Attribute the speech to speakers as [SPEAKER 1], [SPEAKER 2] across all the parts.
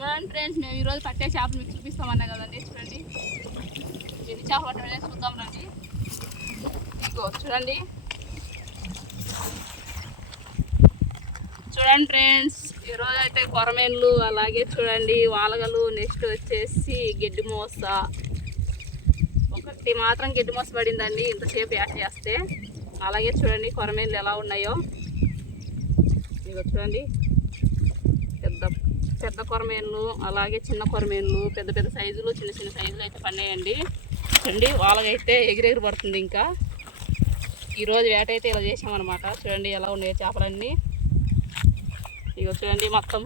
[SPEAKER 1] చూడండి ఫ్రెండ్స్ మేము ఈరోజు పట్టే చేపలు మీకు చూపిస్తామన్నా కదండి చూడండి ఎన్ని చేపలు పట్టడం చూద్దాం రండి. ఇదిగో చూడండి. చూడండి ఫ్రెండ్స్ ఈరోజు అయితే కొరమేన్లు అలాగే చూడండి వాలగలు నెక్స్ట్ వచ్చేసి గడ్డి మోస. ఒకటి మాత్రం గడ్డి మోస పడిందండి ఇంతసేపు యాడ్ చేస్తే. అలాగే చూడండి కొరమేన్లు ఎలా ఉన్నాయో. ఇదిగో చూడండి. పెద్ద కొరమేన్లు అలాగే చిన్న కొరమేన్లు పెద్ద పెద్ద సైజులు చిన్న చిన్న సైజులు అయితే పన్నాయండి. చూడండి వాళ్ళకైతే ఎగిరెగిరి పడుతుంది ఇంకా. ఈరోజు వేట అయితే ఇలా చేసామన్నమాట చూడండి ఎలా ఉన్నాయి చేపలన్నీ. ఇగో చూడండి మొత్తం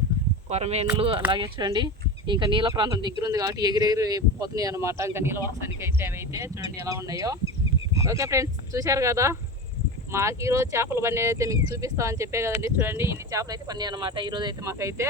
[SPEAKER 1] కొరమేన్లు అలాగే చూడండి ఇంకా నీళ్ళ ప్రాంతం దగ్గర ఉంది కాబట్టి ఎగిరెగిరి పోతున్నాయి అనమాట ఇంకా నీళ్ళ వాసానికి అయితే అవి అయితే చూడండి ఎలా ఉన్నాయో. ఓకే ఫ్రెండ్స్ చూశారు కదా? మాకు ఈరోజు చేపలు పన్నీ అయితే మీకు చూపిస్తామని చెప్పే కదండి. చూడండి ఇన్ని చేపలు అయితే పని అనమాట ఈరోజు అయితే మాకైతే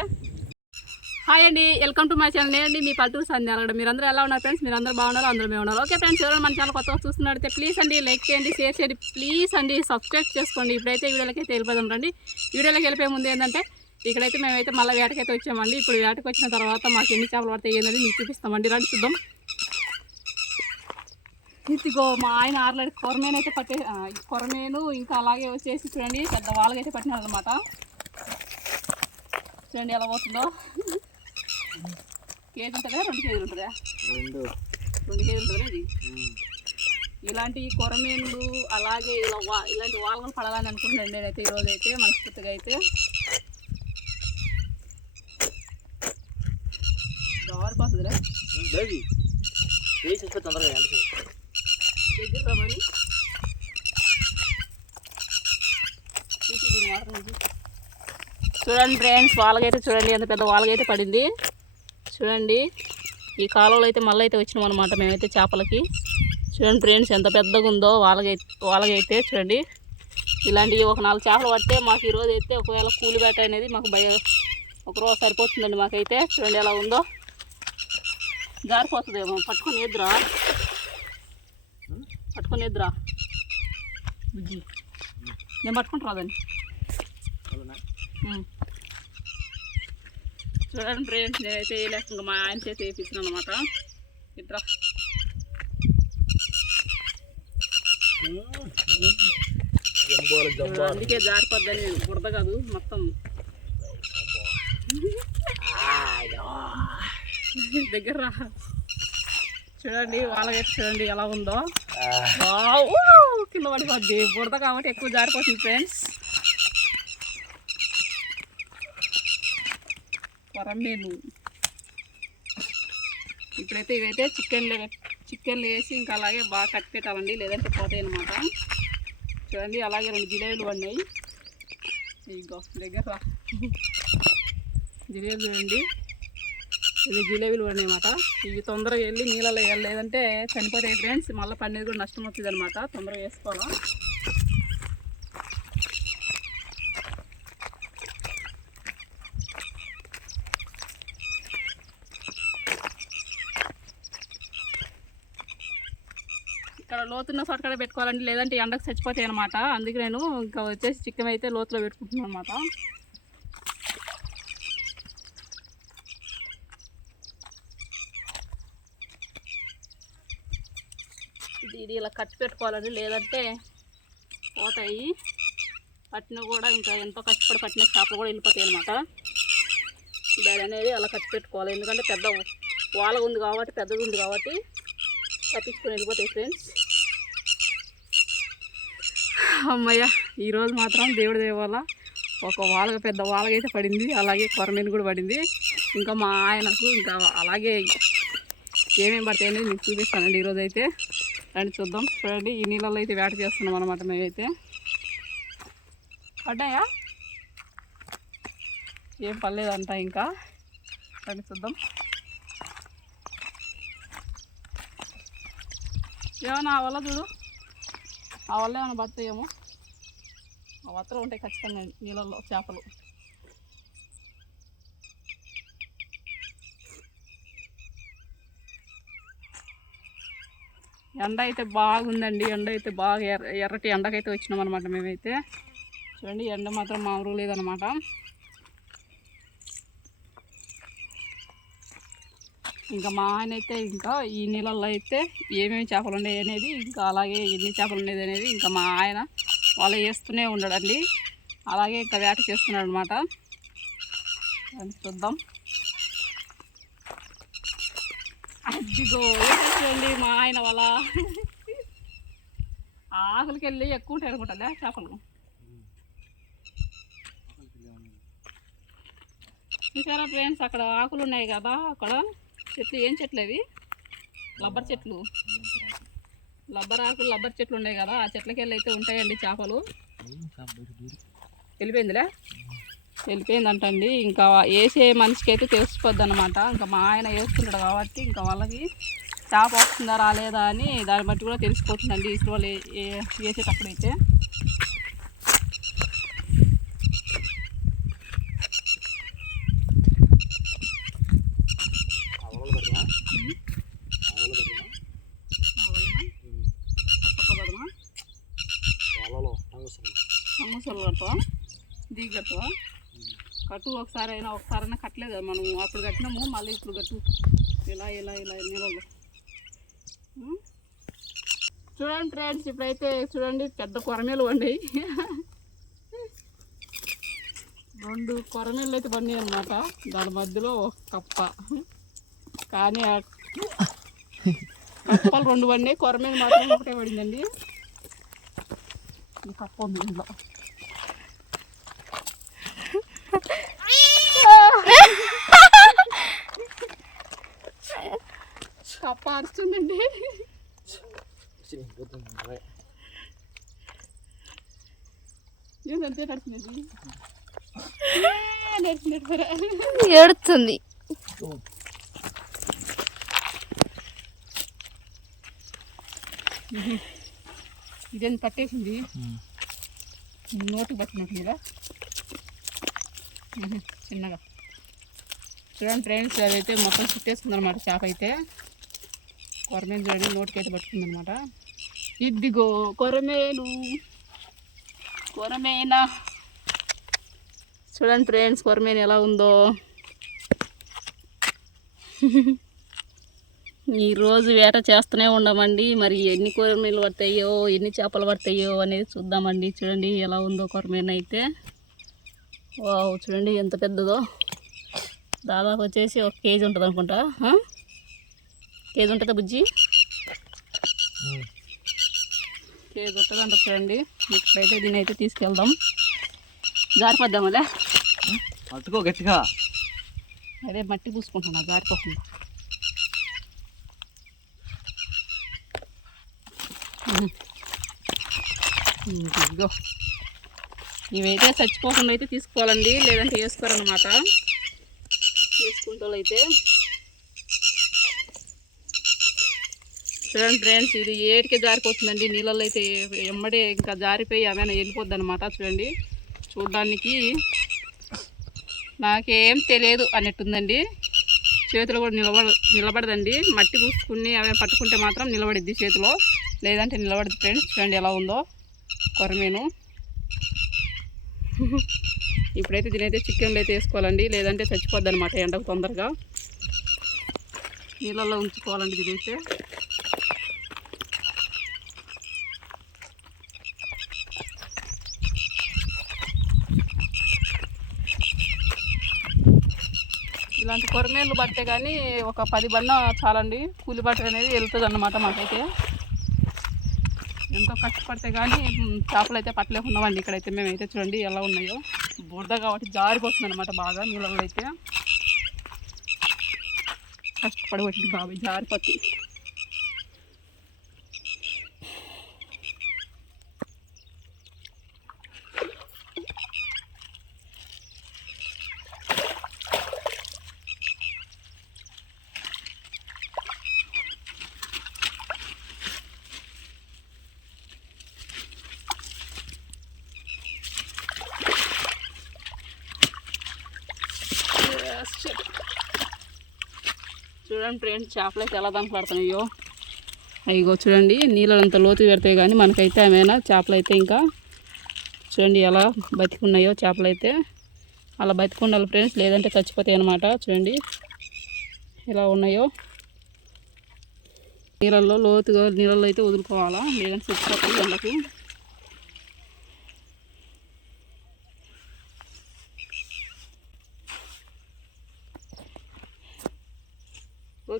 [SPEAKER 1] హాయ్ అండి వెల్కమ్ టు మై ఛానల్ నేనండి మీ పల్లెటూరు సంధ్య అలగడ మీరందరూ ఎలా ఉన్నారు ఫ్రెండ్స్ మీరందరూ బాగున్నారు? అందరూ మేము ఉన్నారు. ఓకే ఫ్రెండ్స్ ఎవరైనా మన ఛానల్ కొత్తగా చూస్తున్నట్టయితే ప్లీజ్ అండి లైక్ చేయండి షేర్ చేయండి ప్లీజ్ అండి సబ్స్క్రైబ్ చేసుకోండి. ఇప్పుడైతే వీడియోలకి వెళ్ళిపోదాం రండి. వీడియోలోకి వెళ్ళిపోయే ముందు ఏంటంటే ఇక్కడైతే మేమైతే మళ్ళీ వేటకైతే వచ్చామండి. ఇప్పుడు వేటకు వచ్చిన తర్వాత మాకు ఎన్ని చేపలు పడతాయి ఏంటని మీకు చూపిస్తామండి. రండి చూద్దాం. ఇదిగో మా ఆయన ఆరులడి కొరమేను అయితే పట్టే కొరమేను ఇంకా అలాగే వచ్చేసి చూడండి పెద్ద వాళ్ళకైతే పట్టినారు అనమాట చూడండి ఎలా పోతుందో. కేజీ ఉంటుందా రెండు కేజీలు ఉంటుందా
[SPEAKER 2] రెండు.
[SPEAKER 1] రెండు కేజీలు ఉంటుందా ఇది ఇలాంటి కొరమేన్లు అలాగే ఇలా వా ఇలాంటి వాళ్ళని పడాలని అనుకుంటున్నాను నేనైతే ఈరోజు అయితే. మనస్ఫూర్తిగా అయితే
[SPEAKER 2] వేసి వస్తే తొందరగా
[SPEAKER 1] దగ్గర రమ్మని. చూడండి ఫ్రెండ్స్ వాళ్ళకైతే చూడండి ఎంత పెద్ద వాళ్ళకైతే పడింది. చూడండి. ఈ కాలంలో అయితే మళ్ళీ అయితే వచ్చినాం అనమాట మేమైతే చేపలకి. చూడండి ఫ్రెండ్స్ ఎంత పెద్దగా ఉందో వాళ్ళకైతే వాళ్ళకైతే చూడండి. ఇలాంటివి ఒక నాలుగు చేపలు పడితే మాకు ఈరోజు అయితే ఒకవేళ కూలి బేట అనేది మాకు భయ ఒక రోజు సరిపోతుందండి మాకైతే. చూడండి ఎలా ఉందో. జారిపోతుందేమో. పట్టుకొని ఎదురా పట్టుకొని ఎదురా బుజ్జి. నేను పట్టుకుంటా రాదండి.
[SPEAKER 2] అవునా?
[SPEAKER 1] ఉమ్. చూడండి ఫ్రెండ్స్ నేనైతే వేయలేక ఇంకా మా ఆయన చేతి వేయించాను అనమాట ఇట్రా.
[SPEAKER 2] జంబోలు
[SPEAKER 1] అందుకే జారిపోద్దని బురద కాదు మొత్తం. దగ్గర రా. చూడండి వాళ్ళకైతే చూడండి ఎలా ఉందో! కింద పడిపోద్ది. బురద కాబట్టి ఎక్కువ జారిపోతుంది ఫ్రెండ్స్ కొరమేను ఇప్పుడైతే ఇవైతే చికెన్లు చికెన్లు వేసి ఇంకా అలాగే బాగా కట్ పెట్టాలండి లేదంటే పోతాయి అనమాట చూడండి అలాగే రెండు జిలేబీలు పడినాయి. ఇగో దగ్గర జిలేబులు జిలేబీ చూడండి. ఇవి జిలేబీలు పడినాయి అనమాట ఇవి తొందరగా వెళ్ళి నీళ్ళలో వేయాలి లేదంటే చనిపోతాయి ఫ్రెండ్స్ మళ్ళీ పండేది కూడా నష్టం వచ్చింది అనమాట తొందరగా వేసుకోవాలా? లోతున్న చోట పెట్టుకోవాలండి లేదంటే ఎండకు చచ్చిపోతాయి అనమాట అందుకే నేను ఇంకా వచ్చేసి చికెన్ అయితే లోతులో పెట్టుకుంటున్నాను అనమాట ఇది ఇది ఇలా కట్ పెట్టుకోవాలండి లేదంటే పోతాయి. పట్టిన కూడా ఇంకా ఎంతో కష్టపడి పట్టిన చేపలు కూడా వెళ్ళిపోతాయి అనమాట దాని అనేది అలా కట్టి పెట్టుకోవాలి ఎందుకంటే పెద్ద వాల ఉంది కాబట్టి పెద్దది ఉంది కాబట్టి తప్పించుకొని వెళ్ళిపోతాయి ఫ్రెండ్స్ అమ్మయ్య ఈరోజు మాత్రం దేవుడి దేవాల ఒక వాలగ పెద్ద వాలగైతే పడింది. అలాగే కొరమీను కూడా పడింది. ఇంకా మా ఆయనకు ఇంకా అలాగే ఏమేమి పడతాయని నేను చూపిస్తానండి ఈరోజు అయితే రండి చూద్దాం. చూడండి ఈ నీళ్ళల్లో అయితే వేట చేస్తున్నాం అనమాట మేమైతే. పడ్డాయా? ఏం పర్లేదంట ఇంకా. రండి చూద్దాం. ఏమన్నా ఆ వల్ల చూడు. ఆ వల్ల ఏమైనా పడతాయేమో మాత్రం ఉంటాయి ఖచ్చితంగా నీళ్ళల్లో చేపలు. ఎండ అయితే బాగుందండి ఎండ అయితే బాగా ఎర్ర ఎర్రటి ఎండకైతే వచ్చినాం అనమాట మేమైతే. చూడండి ఎండ మాత్రం మామూలు లేదనమాట ఇంకా మా ఆయన అయితే ఇంకా ఈ నీళ్ళల్లో అయితే ఏమేమి చేపలు ఉన్నాయి అనేది ఇంకా అలాగే ఎన్ని చేపలు ఉండేది అనేది ఇంకా మా ఆయన వాళ్ళు వేస్తూనే ఉండడండి. అలాగే ఇంకా వేట చేస్తున్నాడు అనమాట చూద్దాం. అదిగో చూడండి మా ఆయన వాళ్ళ. ఆకులకి వెళ్ళి ఎక్కువ ఉంటాయి అనుకుంటా చేపలు. చూసారా ఫ్రెండ్స్ అక్కడ ఆకులు ఉన్నాయి కదా అక్కడ చెట్లు ఏం చెట్లు అవి? రబ్బర్ చెట్లు. రబ్బర్ ఆకులు రబ్బర్ చెట్లు ఉన్నాయి కదా ఆ చెట్లకెళ్ళి అయితే ఉంటాయండి చేపలు. వెళ్ళిపోయిందిలే? వెళ్ళిపోయిందంటండి. ఇంకా వేసే మనిషికి అయితే తెలిసిపోద్ది అనమాట ఇంకా మా ఆయన వేస్తుంటాడు కాబట్టి ఇంకా వాళ్ళకి చేప వస్తుందా రాలేదా అని దాన్ని బట్టి కూడా తెలిసిపోతుందండి. ఇసురు వాళ్ళు వేసేటప్పుడు అయితే. దిగి కట్టు ఒకసారి అయినా ఒకసారి అయినా కట్టలేదు మనం? అప్పుడు కట్టినాము మళ్ళీ ఇప్పుడు కట్టు. ఇలా ఇలా ఇలా నీళ్ళలో చూడండి ఫ్రెండ్స్ ఇప్పుడైతే చూడండి పెద్ద కొరమేలు పండాయి రెండు కొరమేళ్ళు అయితే పండి అనమాట దాని మధ్యలో ఒక కప్ప. కానీ కప్పలు రెండు పండి కొరమేలు మాత్రం ఒకటే పడిందండి ఈ కప్ప ఉంది ఇంట్లో కప్ప అరుస్తుందండి నడిచినట్టు
[SPEAKER 3] ఏడుతుంది.
[SPEAKER 1] ఇదేం పట్టేసింది? నోటికి పట్టినట్టు కదా చిన్నగా. చూడండి ఫ్రెండ్స్ అదైతే మొత్తం చుట్టేసుకుంది అనమాట చేప అయితే. కొరమేను చూడండి నోటికి అయితే పట్టుకుంది అనమాట ఇదిగో కొరమేను కొరమేనా చూడండి ఫ్రెండ్స్ కొరమేను ఎలా ఉందో. ఈరోజు వేట చేస్తూనే ఉండమండి. మరి ఎన్ని కొరమీలు పడతాయో ఎన్ని చేపలు పడతాయో అనేది చూద్దామండి. చూడండి ఎలా ఉందో కొరమీన అయితే. వావ్ చూడండి ఎంత పెద్దదో. దాదాపు వచ్చేసి ఒక కేజీ ఉంటుంది అనుకుంటా? కేజీ ఉంటుందా బుజ్జి? అంట చూడండి. ఇప్పుడైతే దీని అయితే తీసుకెళ్దాం. జారిపోద్దామలే.
[SPEAKER 2] పట్టుకో గట్టిగా.
[SPEAKER 1] అదే మట్టి పూసుకుంటున్నా జారిపోకుండా. ఇదిగో. ఇవైతే చచ్చిపోకుండా అయితే తీసుకోవాలండి లేదంటే వేసుకోరనమాట వేసుకుంటే అయితే చూడండి ఫ్రెండ్స్ ఇది ఏటికే జారిపోతుందండి. నీళ్ళల్లో అయితే ఎమ్మడే ఇంకా జారిపోయి ఏమైనా వెళ్ళిపోద్ది అనమాట చూడండి. చూడడానికి నాకేం తెలియదు అన్నట్టుందండి. చేతిలో కూడా నిలబడ నిలబడదండి. మట్టి పూసుకుని అవి పట్టుకుంటే మాత్రం నిలబడిద్ది చేతిలో. లేదంటే నిలబడదు ఫ్రెండ్స్. చూడండి ఎలా ఉందో కొరమేను. ఇప్పుడైతే దీనైతే చికెన్లు అయితే వేసుకోవాలండి. లేదంటే చచ్చిపోద్ది అనమాట ఎండకు తొందరగా. నీళ్ళల్లో ఉంచుకోవాలండి దీనైతే ఇలాంటి కొరమేళ్ళు పడితే కానీ ఒక పది బండ చాలండి. కూలి బట్ట అనేది వెళ్తుంది అన్నమాట మాకైతే. ఎంతో కష్టపడితే కానీ చేపలు అయితే పట్టలేకున్నామండి ఇక్కడైతే మేమైతే చూడండి ఎలా ఉన్నాయో. బురద కాబట్టి జారిపోతుంది అనమాట బాగా నీళ్ళలో అయితే. కష్టపడి పట్టింది బాబాయ్ జారిపోతుంది చూడండి ఫ్రెండ్స్ చేపలు అయితే ఎలా దాంట్లాడుతున్నాయో అయ్యో చూడండి నీళ్ళు అంత లోతు పెడితే కానీ మనకైతే ఏమైనా చేపలు అయితే ఇంకా చూడండి ఎలా బతికున్నాయో చేపలు అయితే. అలా బతికుండాలి ఫ్రెండ్స్ లేదంటే చచ్చిపోతాయి అనమాట చూడండి ఎలా ఉన్నాయో. నీళ్ళల్లో లోతుగా నీళ్ళల్లో అయితే వదులుకోవాలా లేదంటే చచ్చిపోతాయి ఎండకు.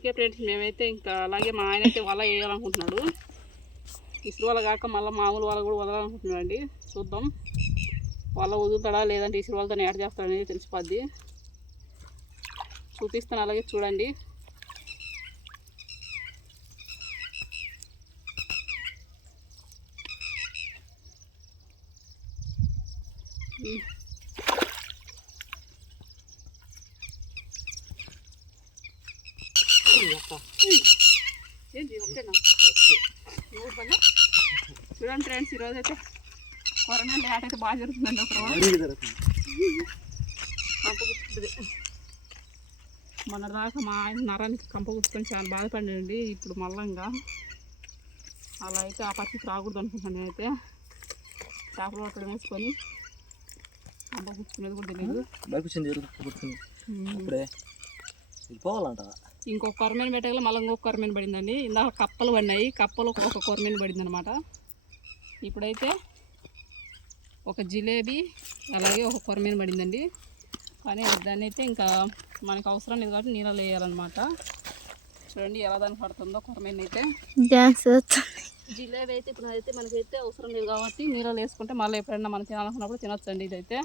[SPEAKER 1] ఓకే ఫ్రెండ్స్ మేమైతే ఇంకా అలాగే మా ఆయన అయితే వల వేయాలనుకుంటున్నాడు. ఇసురు వల కాక మళ్ళీ మామూలు వల కూడా వదలాలనుకుంటున్నాడు అండి చూద్దాం. వల వదులుతాడా లేదంటే ఇసురు వాళ్ళతో యాడ్ చేస్తాడనేది తెలిసిపోద్ది. చూపిస్తాను అలాగే చూడండి. ఈరోజు అయితే కరోనా లేట్ అయితే బాగా జరుగుతుందండి ఒక రోజు. గుర్తుంది మొన్న దాకా మా ఆయన నరానికి కంప గుర్తుకొని చాలా బాధపడండి ఇప్పుడు మళ్ళంగా అలా అయితే ఆ పరిస్థితి రాకూడదు అనుకుంటున్నాను నేనైతే. చేపలు పట్టడం వేసుకొని కంప గుర్తుకునేది కూడా తెలియదు
[SPEAKER 2] ఇప్పుడే వెళ్ళిపోవాలంట
[SPEAKER 1] ఇంకొక కొరమైన పెట్టగల మళ్ళీ ఇంకొక కొరమైన పడిందండి. ఇందాక కప్పలు పడినాయి. కప్పలు ఒక కొరమైన పడింది అనమాట ఇప్పుడైతే ఒక జిలేబీ అలాగే ఒక కొరమైన పడిందండి. కానీ దాన్ని అయితే ఇంకా మనకు అవసరం లేదు కాబట్టి నీళ్ళలో వేయాలన్నమాట. చూడండి ఎలా దానికి పడుతుందో కొరమైన అయితే జిలేబీ అయితే ఇప్పుడు అయితే మనకైతే అవసరం లేదు కాబట్టి నీళ్ళలో వేసుకుంటే మళ్ళీ ఎప్పుడైనా మనం తినాలనుకున్నప్పుడు తినొచ్చండి ఇదైతే.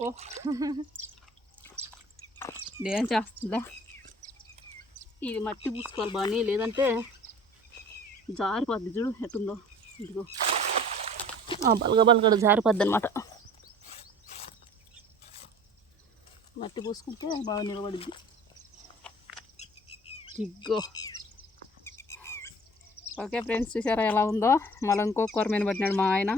[SPEAKER 1] ఓ. ఏం చేస్తుందా? ఇది మట్టి పూసుకోవాలి బాగా లేదంటే జారిపోద్ది చూడు ఎట్టుందో. ఇదిగో. బలగ బలగడ జారిపోద్ది అనమాట మట్టి పూసుకుంటే బాగా నిలబడిద్ది. ఇగ్గో ఓకే ఫ్రెండ్స్ చూసారా ఎలా ఉందో? మళ్ళీ ఇంకో కూరమైన పట్టినాడు మా ఆయన.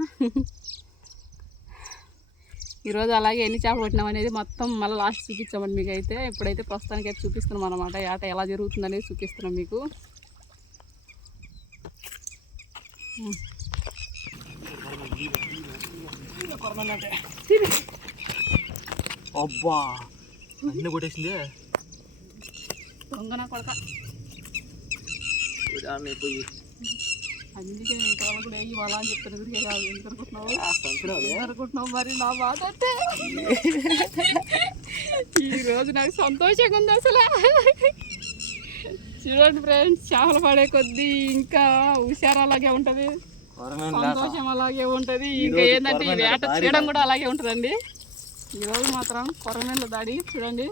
[SPEAKER 1] ఈరోజు అలాగే ఎన్ని చేపలు పట్టినాం అనేది మొత్తం మళ్ళీ లాస్ట్ చూపించామండి మీకు అయితే ఇప్పుడైతే ప్రస్తుతానికి అయితే చూపిస్తున్నాం అనమాట ఆట ఎలా జరుగుతుందనేది చూపిస్తున్నాం మీకు.
[SPEAKER 2] అబ్బా అన్నీ కొట్టేసిందే?
[SPEAKER 1] దొంగన కొడక.
[SPEAKER 2] పోయి.
[SPEAKER 1] అందుకే నీకు వాళ్ళు కూడా వేయి వాళ్ళ అని చెప్తాను ఎదురుగా కాదు. ఎందుకు అనుకుంటున్నావు? అనుకుంటున్నావు మరి? నా బాధ అంటే. ఈ రోజు నాకు సంతోషంగా ఉంది అసలు. చూడండి ఫ్రెండ్స్ చేపలు పడే కొద్దీ ఇంకా హుషారు అలాగే ఉంటుంది. సంతోషం అలాగే ఉంటుంది. ఇంకా ఏంటంటే ఈ వేట చేయడం కూడా అలాగే ఉంటుందండి. ఈరోజు మాత్రం కొరమేళ్ళ దాడి చూడండి.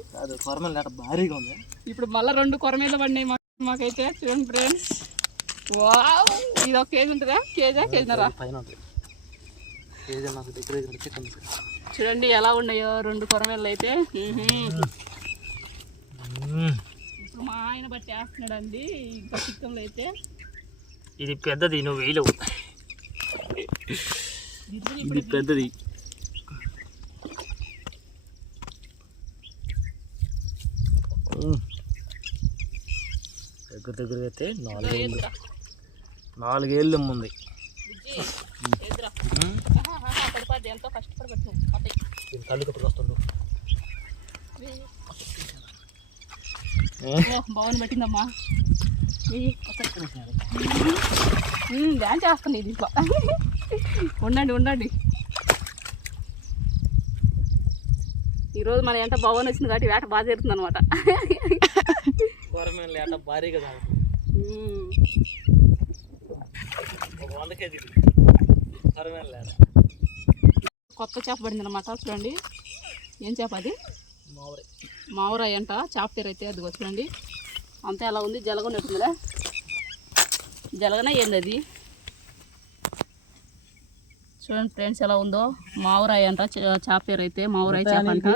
[SPEAKER 2] లేట భారీగా ఉంది.
[SPEAKER 1] ఇప్పుడు మళ్ళీ రెండు కొరమేళ్ళ పడినాయి మాకు మాకైతే. చూడండి ఫ్రెండ్స్. వావ్! ఇది ఒక కేజీ ఉంటుందా? కేజా కేజీనరా చూడండి ఎలా ఉన్నాయో రెండు కొరమేళ్ళు అయితే. ఇప్పుడు మా ఆయన బట్టి వేస్తున్నాడు అండి ఇంకా చికెన్లు అయితే.
[SPEAKER 2] ఇది పెద్దది నువ్వు వేయలేవు. ఇది పెద్దది. దగ్గర దగ్గర అయితే నాలుగేళ్ళు నాలుగేళ్ళు ఉంది కళ్ళు కప్పుడు వస్తుండు
[SPEAKER 1] ఓ బాగుని పెట్టిందమ్మా. డ్యాన్స్ చేస్తుంది దీంట్లో. ఉండండి ఉండండి. ఈరోజు మన ఎంట భవన్ వచ్చింది కాబట్టి వేట బాగా జరుగుతుంది అనమాట కొత్త చేప పడింది అనమాట చూడండి. ఏం చేప అది?
[SPEAKER 2] మావరి.
[SPEAKER 1] మావురాయి అంట చేప పేరు అయితే అదిగో చూడండి. అంతా ఎలా ఉంది? జలగొన్నట్టుందిలే. జలగన ఏంది అది? చూడండి ఫ్రెండ్స్ ఎలా ఉందో. మావురాయి అంట చే- చేప పేరు అయితే మావురాయి చేప అంట.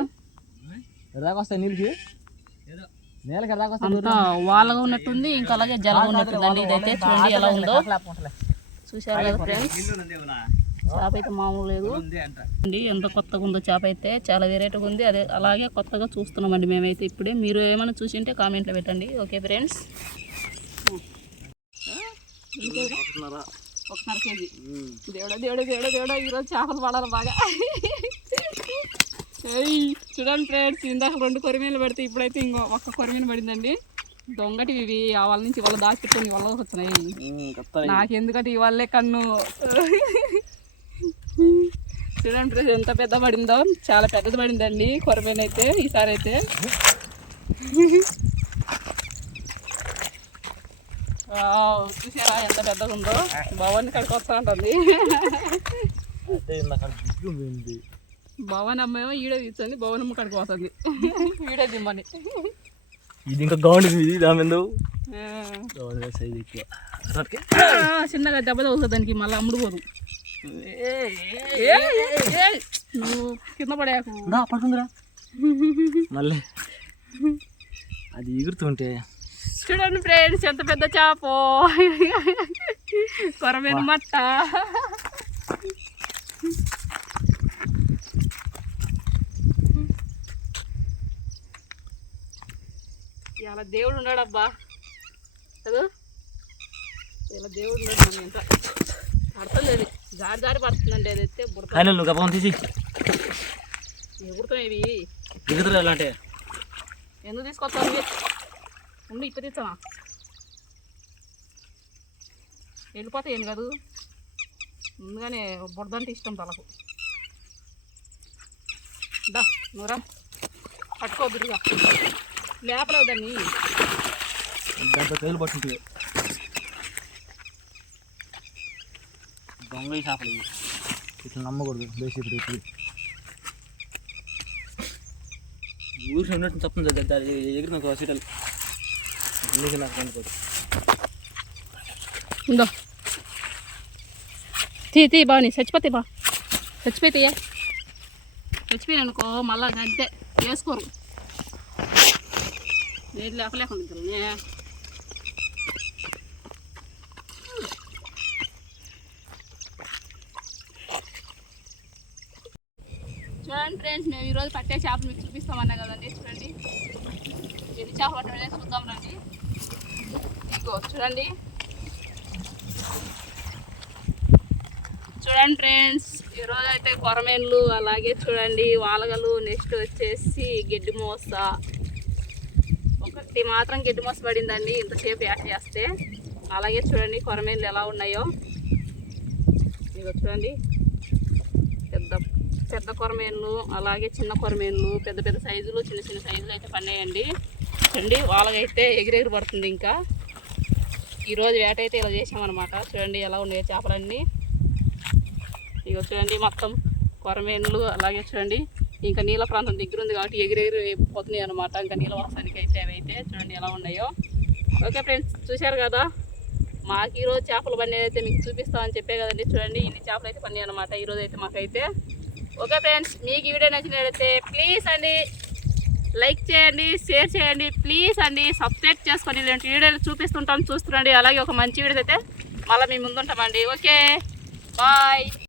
[SPEAKER 1] అంతా వాళ్ళగా ఉన్నట్టుంది ఇంకా అలాగే జలగ ఉన్నట్టుందండి. ఇదైతే చూడండి ఎలా ఉందో. చూశారు కదా ఫ్రెండ్స్? చేప అయితే మామూలు లేదు. అండి ఎంత కొత్తగా ఉందో చేప అయితే. చాలా వెరైటీగా ఉంది. అదే అలాగే కొత్తగా చూస్తున్నామండి మేమైతే ఇప్పుడే. మీరు ఏమైనా చూసింటే కామెంట్లో పెట్టండి. ఓకే ఫ్రెండ్స్ ఒకన్నర కేజీ. దేవుడా దేవుడా దేవుడా దేవుడా ఈరోజు చేపలు పడాలి బాగా. ఏయ్, చూడండి ఫ్రెండ్స్ ఇందాక రెండు కొరిమీలు పడితే ఇప్పుడైతే ఇంకో ఒక్క కొరిమీలు పడిందండి. దొంగటివి ఇవి ఆ వాళ్ళ నుంచి వాళ్ళ దాచిపెట్టుకుని వాళ్ళ వచ్చినాయి నాకెందుకంటే ఇవాళే కన్ను? చూడండి ఫ్రెండ్స్ ఎంత పెద్ద పడిందో. చాలా పెద్దది పడిందండి కొరమీన అయితే ఈసారి అయితే. చూసారా ఎంత పెద్దగా ఉందో భవాని కడికి వస్తా ఉంటుంది భవన్ అమ్మేమో ఈడే తీస్తుంది భవన్ అమ్మ కడికి పోతుంది. ఈడే దిమ్మని.
[SPEAKER 2] ఇది ఇంకా గౌండ్ ఇది
[SPEAKER 1] చిన్నగా దెబ్బ తగులుతుంది దానికి మళ్ళీ అమ్ముడు పోదు. నువ్వు కింద పడేకు
[SPEAKER 2] దా పడుకుందిరా. మళ్ళీ. అది ఎగురుతుంటే
[SPEAKER 1] చూడండి ఫ్రెండ్స్ ఎంత పెద్ద చేప. కొరమైన మట్ట. ఇలా దేవుడు ఉన్నాడు అబ్బా కదా ఇలా దేవుడు ఉన్నాడు ఎంత పడుతుంది అది జారి జారి పడుతుందండి అది అయితే బుడత
[SPEAKER 2] కానీ నువ్వు గప్పం తీసి.
[SPEAKER 1] ఎగురుతాం ఇవి
[SPEAKER 2] ఎగురుతురా ఎలా అంటే
[SPEAKER 1] ఎందుకు తీసుకొస్తాను ఉండి ఇప్పుడు తీస్తానా వెళ్ళిపోతాయి కాదు ముందుగానే బుడదంటే ఇష్టం తలకు దా నూరా పట్టుకోబుద్దిగా లేపలేవు దాన్ని
[SPEAKER 2] దాంట్లో కైలు పట్టుంటుంది దొంగ చేపలు. ఇట్లా నమ్మకూడదు బేసి ఇప్పుడు ఇప్పుడు ఊరికి ఉన్నట్టు తప్పని ఎగిరిన సీటలు అందుకే నాకు అనుకోదు
[SPEAKER 1] ఉందో తీ తీ బావని చచ్చిపోతే బా. చచ్చిపోతాయా చచ్చిపోయాయి అనుకో మళ్ళా అంతే వేసుకోరు. నేను లేకలేకుండా చూడండి ఫ్రెండ్స్ మేము ఈరోజు పట్టే చేపలు మీకు చూపిస్తామన్నా కదండి. చూడండి. ఎన్ని చేపలు పట్టడం చూద్దాం రండి. ఇదిగో చూడండి. చూడండి ఫ్రెండ్స్ ఈరోజు అయితే కొరమేన్లు అలాగే చూడండి వాలగలు నెక్స్ట్ వచ్చేసి గడ్డి మోస. ఒకటి మాత్రం గడ్డి మోస పడిందండి ఇంతసేపు యాడ్ చేస్తే. అలాగే చూడండి కొరమేన్లు ఎలా ఉన్నాయో. ఇదిగో చూడండి. పెద్ద పెద్ద కొరమేన్లు అలాగే చిన్న కొరమేన్లు పెద్ద పెద్ద సైజులు చిన్న చిన్న సైజులు అయితే పన్నాయండి చూడండి వాళ్ళకైతే ఎగిరెగిరి పడుతుంది ఇంకా. ఈరోజు వేట అయితే ఇలా చేసామన్నమాట చూడండి ఎలా ఉన్నాయో చేపలన్నీ. ఇక చూడండి మొత్తం కొరమేన్లు అలాగే చూడండి. ఇంకా నీళ్ళ ప్రాంతం దగ్గర ఉంది కాబట్టి ఎగిరెగిరి పోతున్నాయి అనమాట ఇంకా నీళ్ళ వాసానికి అయితే అవి అయితే చూడండి ఎలా ఉన్నాయో. ఓకే ఫ్రెండ్స్ చూశారు కదా? మాకు ఈరోజు చేపలు పన్నీ అయితే మీకు చూపిస్తామని చెప్పే కదండి. చూడండి ఇన్ని చేపలు అయితే పని అనమాట ఈరోజు అయితే మాకైతే. ఓకే ఫ్రెండ్స్ మీకు ఈ వీడియో నచ్చినట్లయితే ప్లీజ్ అండి లైక్ చేయండి షేర్ చేయండి ప్లీజ్ అండి సబ్స్క్రైబ్ చేసుకొని ఇలాంటి వీడియోలు చూపిస్తుంటాం చూస్తుండండి. అలాగే ఒక మంచి వీడియో అయితే మళ్ళీ మీ ముందుంటామండి. Okay bye.